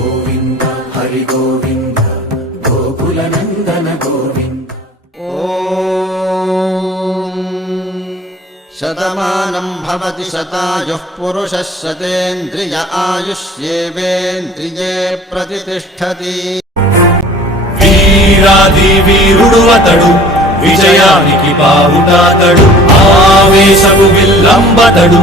గోవింద హరి గోవింద గోకుల నందన గోవింద. శతమానం భవతి శతాయుః పురుషः శతేంద్రియ ఆయుష్యేవేంద్రియే ప్రతిష్ఠతి. వీరాది వీరుడు అతడు, విజయానికి బావుటాతడు, ఆవేశపు విల్లంబతడు,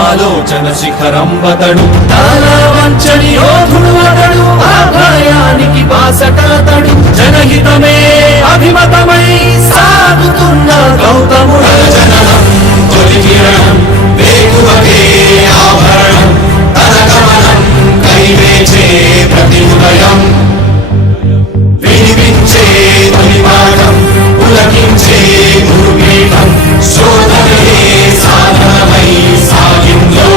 ఆలోచన శిఖరంబతడు, తల వంచని యోధుడు అతడు, అభయానికి బాసటాతడు, జనహితమే అభిమతమై సాగుతున్న గౌతముడు. జననం తొలి కిరణం వేకువకే ఆభరణం, తన గమనం కైవేచే ప్రతి ఉదయం, వినిపించే తొలి పాఠం పులకించే గురుపీఠం, శోధనయే సాధనమై సాగిందో.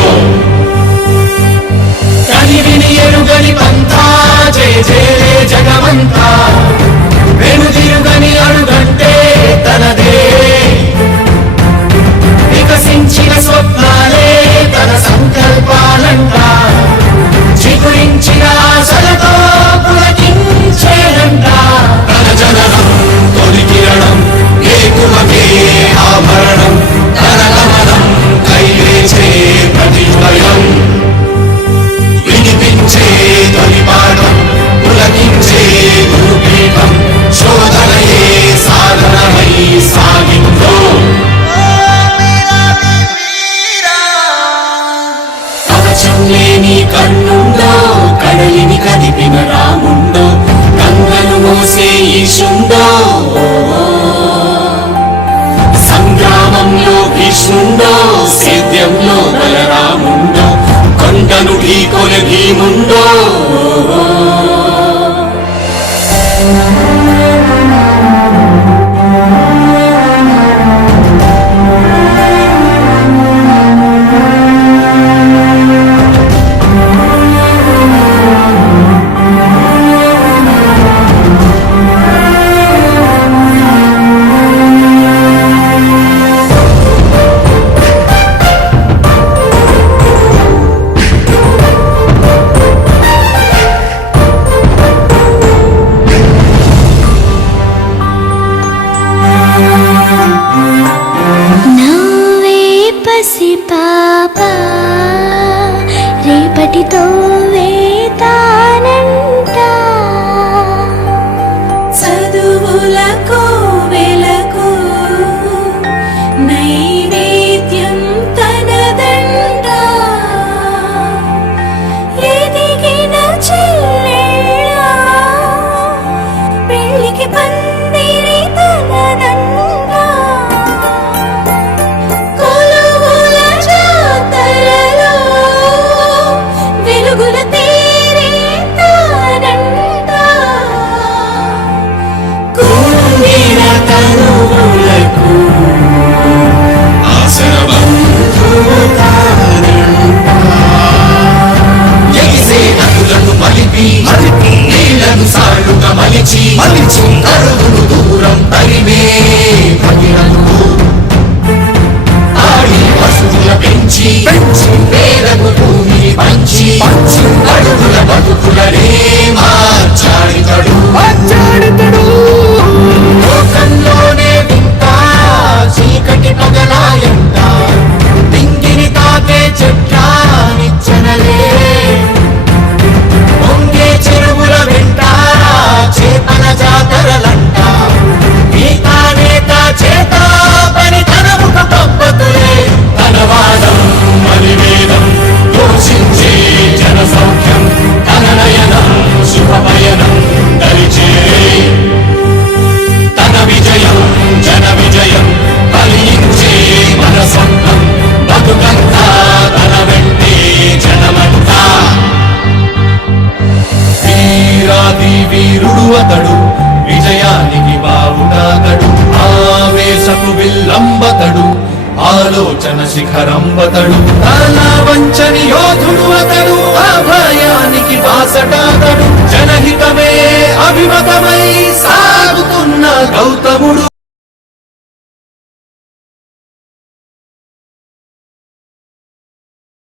కని విని ఎరుగని పంథా జయ జయ జగమంతా, వెనుదిరుగని అడుగంటే తనదే, వికసించిన స్వప్నాలే తన సంకల్పాలంట, చిగురించిన ఆశలతో పులకించేనంట. తన జననం తొలి కిరణం ఏకువకే ఆభరణం, తన గమనం కైవేచే ప్రతి ఉదయం, వినిపించే తొలి పాఠం పులకించే గురుపీఠం, శోధనయే సాధనమై సాగిందో. కవచం లేని కన్నుండో, కడలిని కదిపిన రాముండో, గంగను మోసే ఈశుండో, సంగ్రామంలో భీష్ముండో, సేద్యంలో బలరాముండో, కొండను ఢీకొనే భీముండో. పాపా రేపటితో వేతానంట, చదువులకు వెలకు నైవేద్యం తనదంట, ఎదిగిన చెల్లెళ్ళ పెళ్ళికి పందిరి తనదంట, మలిచి అరుగులు దూరం తరిమే భగిరను, ఆడి పశువుల పెంచి పేదకు భూమిని పంచి అడుగుల బతుకులనే మార్చాడితడు. లోకంలోనే వింత చీకటి పగలాయంట, దింగిని తాకే చెట్ల నిచ్చనలే, పొంగే చెరువుల వెంట చేతన జాతరలంట, గీతా నేత చేత పని తన ముఖ పద్ధతులే, తన వాదం మలివేదం ఘోషించే జన సౌఖ్యం, తన నయనం శుభపయనం దరిచేరే, తన విజయం జన విజయం ఫలించే మన స్వప్నం, బతుకంతా తన వెంటే జనమంతా. వీరాది వీరుడు అతడు, విజయానికి బావుటాతడు, ఆవేశపు విల్లంబతడు, ఆలోచన శిఖరంబతడు, తల వంచని యోధుడు అతడు, అభయానికి బాసటాతడు, జనహితమే అభిమతమై సాగుతున్న గౌతముడు.